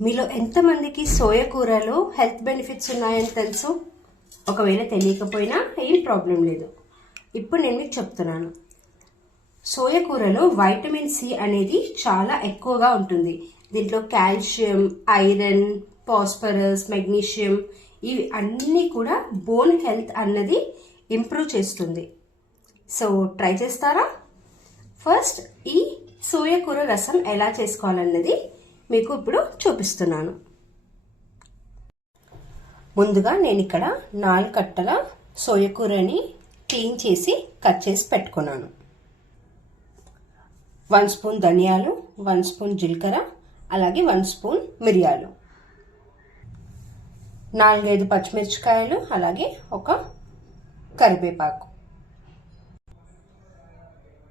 మీలో ఎంతమందికి సోయా కూరలో హెల్త్ బెనిఫిట్స్ ఉన్నాయని తెలుసు? ఒకవేళ తెలియకపోయినా ఏం ప్రాబ్లం లేదు. ఇప్పుడు నేను మీకు చెప్తున్నాను. సోయా కూరలో వైటమిన్ సి అనేది చాలా ఎక్కువగా ఉంటుంది. దీంట్లో కాల్షియం, ఐరన్, ఫాస్ఫరస్, మెగ్నీషియం ఇవి అన్నీ కూడా బోన్ హెల్త్ అన్నది ఇంప్రూవ్ చేస్తుంది. సో ట్రై చేస్తారా? ఫస్ట్ ఈ సోయా కూర రసం ఎలా చేసుకోవాలన్నది మీకు ఇప్పుడు చూపిస్తున్నాను. ముందుగా నేను ఇక్కడ 4 కట్టల సోయా కూరని క్లీన్ చేసి కట్ చేసి పెట్టుకున్నాను. 1 స్పూన్ ధనియాలు, 1 స్పూన్ జీలకర్ర, అలాగే 1 స్పూన్ మిరియాలు, 4-5 పచ్చిమిరపకాయలు, అలాగే ఒక కరివేపాకు,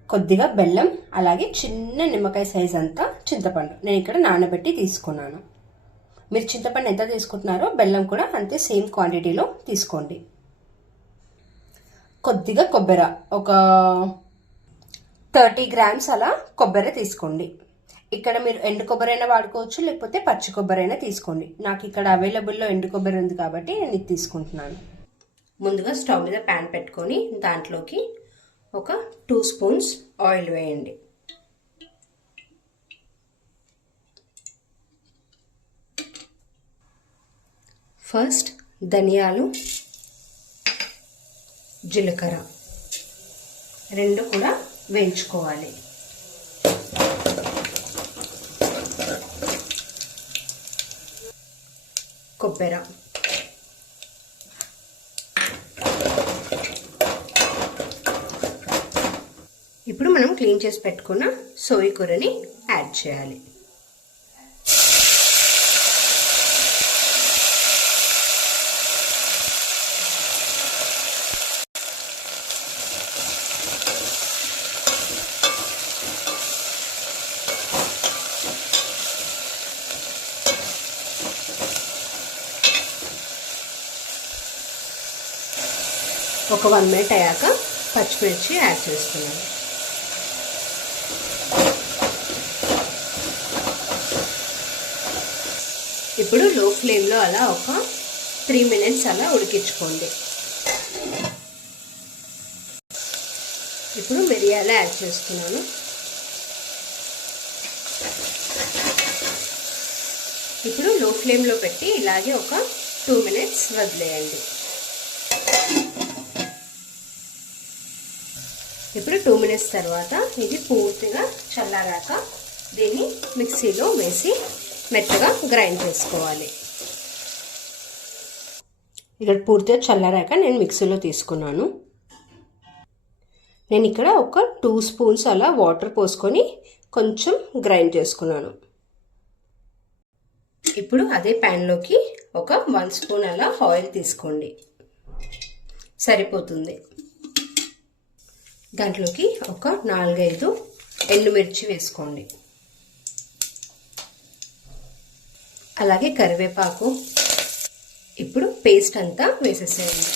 కొద్దిగా బెల్లం, అలాగే చిన్న నిమ్మకాయ సైజ్ అంతా చింతపండు నేను ఇక్కడ నానబెట్టి తీసుకున్నాను. మీరు చింతపండు ఎంత తీసుకుంటున్నారో బెల్లం కూడా అంతే సేమ్ క్వాంటిటీలో తీసుకోండి. కొద్దిగా కొబ్బరి, ఒక 30 గ్రామ్స్ అలా కొబ్బరి తీసుకోండి. ఇక్కడ మీరు ఎండు కొబ్బరి అయినా వాడుకోవచ్చు, లేకపోతే పచ్చి కొబ్బరి అయినా తీసుకోండి. నాకు ఇక్కడ అవైలబుల్లో ఎండు కొబ్బరి ఉంది కాబట్టి నేను ఇది తీసుకుంటున్నాను. ముందుగా స్టవ్ మీద ప్యాన్ పెట్టుకొని దాంట్లోకి ఒక 2 స్పూన్స్ ఆయిల్ వేయండి. ఫస్ట్ ధనియాలు, జీలకర్ర రెండు కూడా వేయించుకోవాలి. కొబ్బరి, ఇప్పుడు మనం క్లీన్ చేసి పెట్టుకున్న సోయా కూరని యాడ్ చేయాలి. ఒక 1 మినిట్ అయ్యాక పచ్చిమిర్చి యాడ్ చేస్తున్నాను. ఇప్పుడు లో ఫ్లేమ్లో అలా ఒక 3 మినిట్స్ అలా ఉడికించుకోండి. ఇప్పుడు మిరియాలు యాడ్ చేస్తున్నాను. ఇప్పుడు లో ఫ్లేమ్లో పెట్టి ఇలాగే ఒక 2 మినిట్స్ వదిలేయండి. ఇప్పుడు 2 మినిట్స్ తర్వాత ఇది పూర్తిగా చల్లారాక దీన్ని మిక్సీలో వేసి మెత్తగా గ్రైండ్ చేసుకోవాలి. ఇక్కడ పూర్తిగా చల్లారాక నేను మిక్సీలో తీసుకున్నాను. నేను ఇక్కడ ఒక 2 స్పూన్స్ అలా వాటర్ పోసుకొని కొంచెం గ్రైండ్ చేసుకున్నాను. ఇప్పుడు అదే ప్యాన్లోకి ఒక 1 స్పూన్ అలా ఆయిల్ తీసుకోండి, సరిపోతుంది. దాంట్లోకి ఒక 4-5 ఎండుమిర్చి వేసుకోండి, అలాగే కరివేపాకు. ఇప్పుడు పేస్ట్ అంతా వేసేసేయండి.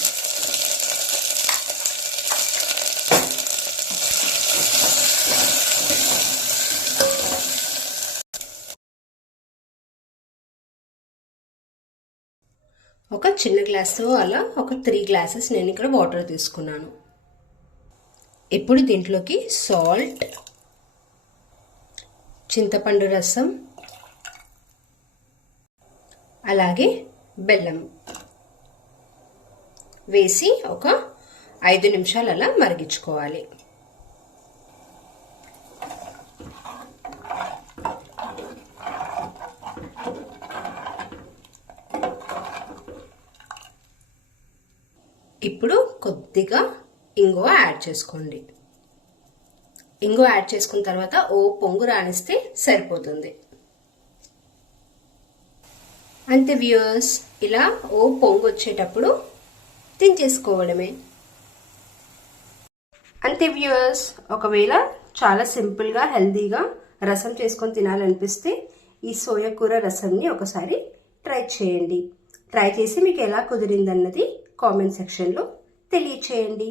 ఒక చిన్న గ్లాస్తో అలా ఒక 3 గ్లాసెస్ నేను ఇక్కడ వాటర్ తీసుకున్నాను. ఇప్పుడు దీంట్లోకి సాల్ట్, చింతపండు రసం, అలాగే బెల్లం వేసి ఒక 5 నిమిషాలు అలా మరిగించుకోవాలి. ఇప్పుడు కొద్దిగా ఇంగువ యాడ్ చేసుకోండి. ఇంగువ యాడ్ చేసుకున్న తర్వాత ఓ పొంగు రానిస్తే సరిపోతుంది. అంతే వ్యూయర్స్, ఇలా ఓ పొంగు వచ్చేటప్పుడు దించేసుకోవడమే. అంతే వ్యూయర్స్, ఒకవేళ చాలా సింపుల్గా హెల్దీగా రసం చేసుకొని తినాలనిపిస్తే ఈ సోయా కూర రసంని ఒకసారి ట్రై చేయండి. ట్రై చేసి మీకు ఎలా కుదిరిందన్నది కామెంట్ సెక్షన్లో తెలియచేయండి.